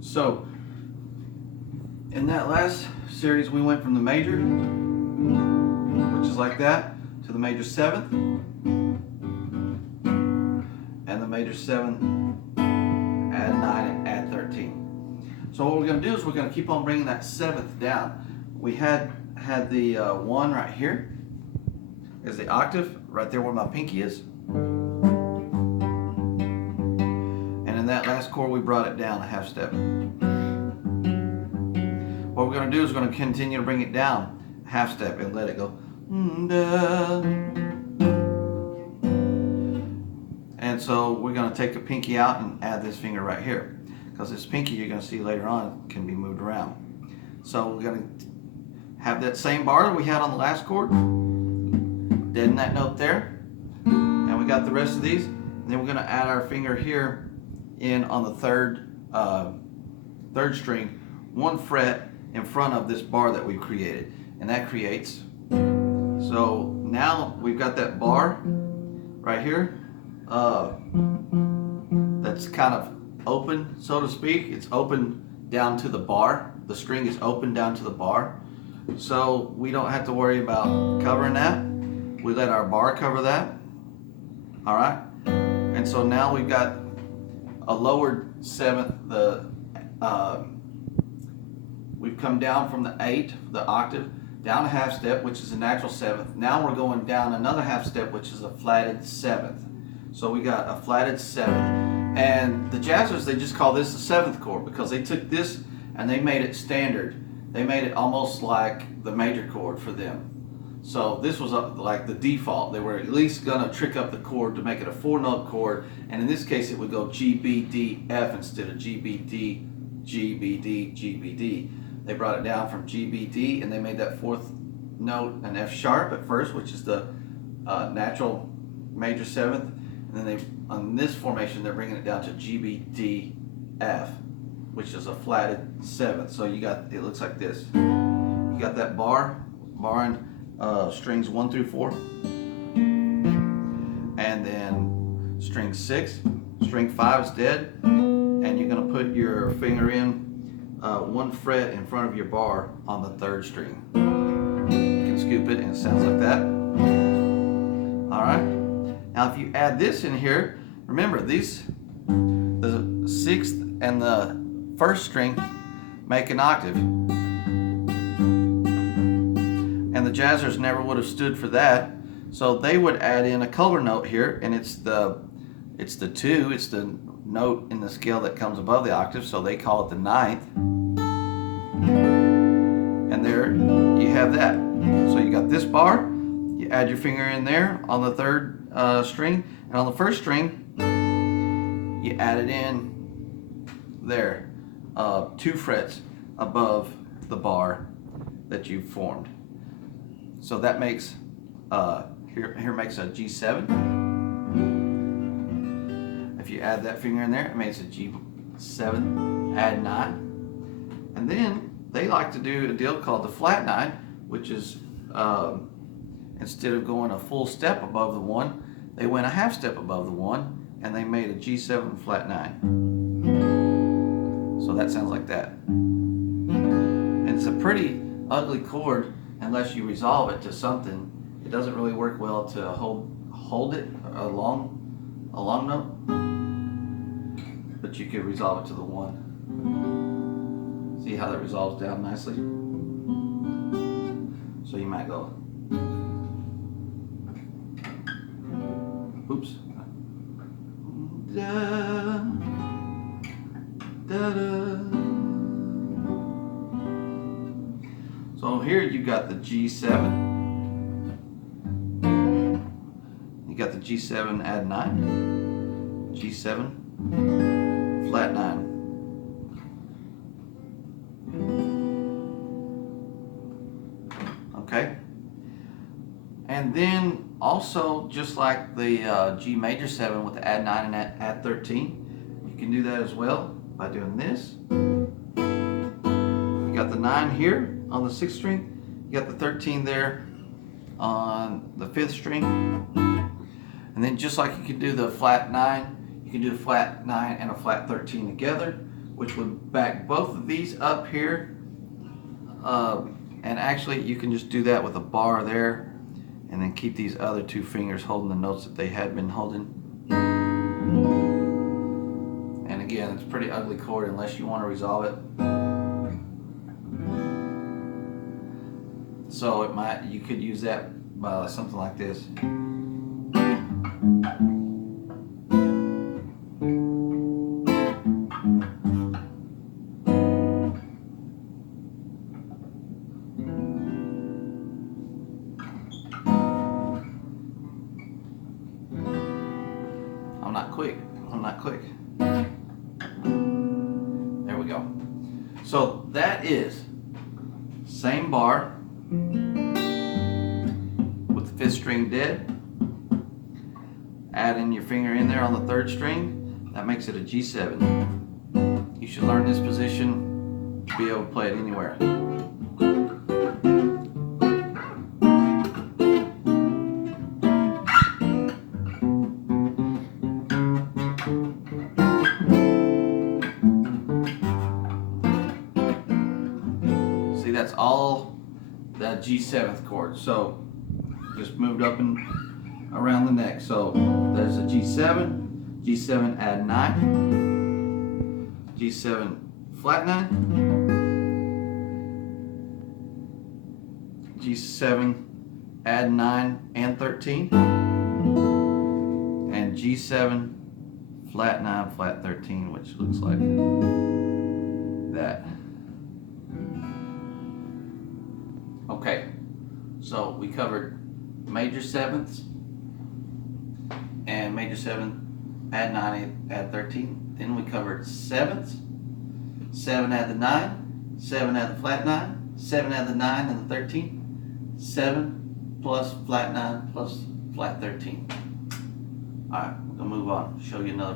So in that last series we went from the major, which is like that, to the major 7th and the major 7th, add 9 and add 13. So what we're going to do is we're going to keep on bringing that 7th down. We had the 1 right here is the octave, right there where my pinky is. And in that last chord we brought it down a half step. What we're going to do is we're going to continue to bring it down a half step and let it go. And so we're going to take the pinky out and add this finger right here, because this pinky, you're going to see later on, can be moved around. So we're going to have that same bar that we had on the last chord, deaden that note there, and we got the rest of these. And then we're going to add our finger here in on the third string, 1 fret in front of this bar that we've created, and that creates. So now we've got that bar right here that's kind of open, so to speak. It's open down to the bar. The string is open down to the bar, so we don't have to worry about covering that. We let our bar cover that. All right, and so now we've got a lowered 7th. We've come down from the 8, the octave, down a half step, which is a natural 7th. Now we're going down another half step, which is a flatted 7th. So we got a flatted 7th. And the jazzers, they just call this the 7th chord because they took this and they made it standard. They made it almost like the major chord for them. So this was like the default. They were at least gonna trick up the chord to make it a 4-note chord. And in this case, it would go G, B, D, F instead of G, B, D, G, B, D, G, B, D. They brought it down from G, B, D, and they made that 4th note an F sharp at first, which is the natural major 7th. And then on this formation, they're bringing it down to G, B, D, F, which is a flatted 7th. So you got, it looks like this. You got that bar and strings 1 through 4, and then string 6, string 5 is dead, and you're going to put your finger in 1 fret in front of your bar on the 3rd string. You can scoop it and it sounds like that. All right. Now if you add this in here, remember these, the 6th and the 1st string make an octave. And the jazzers never would have stood for that. So they would add in a color note here, and it's the 2, it's the note in the scale that comes above the octave, so they call it the 9th. And there you have that. So you got this bar, you add your finger in there on the 3rd string, and on the 1st string, you add it in there, 2 frets above the bar that you've formed. So that makes, here makes a G7. If you add that finger in there, it makes a G7, add 9. And then they like to do a deal called the flat 9, which is, instead of going a full step above the 1, they went a half step above the 1, and they made a G7 flat 9. So that sounds like that. And it's a pretty ugly chord unless you resolve it to something. It doesn't really work well to hold it a long note, but you could resolve it to the 1. See how that resolves down nicely? So you might go, oops. Da, da, da. So here you got the G7. You got the G7 add 9. G7 flat 9. Okay. And then also, just like the G major 7 with the add 9 and add 13, you can do that as well by doing this. You got the 9 here on the 6th string, you got the 13 there on the 5th string, and then just like you can do the flat 9, you can do the flat 9 and a flat 13 together, which would back both of these up here. And actually you can just do that with a bar there, and then keep these other two fingers holding the notes that they had been holding. And again, it's a pretty ugly chord unless you want to resolve it. So you could use that by something like this. I'm not quick. There we go. So that is same bar with the 5th string dead. Adding your finger in there on the 3rd string, that makes it a G7. You should learn this position to be able to play it anywhere. See, that's all that G7th chord. So just moved up and around the neck. So there's a G7, G7 add 9, G7 flat 9, G7 add 9 and 13, and G7 flat 9 flat 13, which looks like that. Okay, so we covered major 7ths and major 7th add 9 add 13. Then we covered 7ths, 7 add the 9, 7 add the flat 9, 7 add the 9 and the 13, 7 plus flat 9 plus flat 13. Alright, we're gonna move on, show you another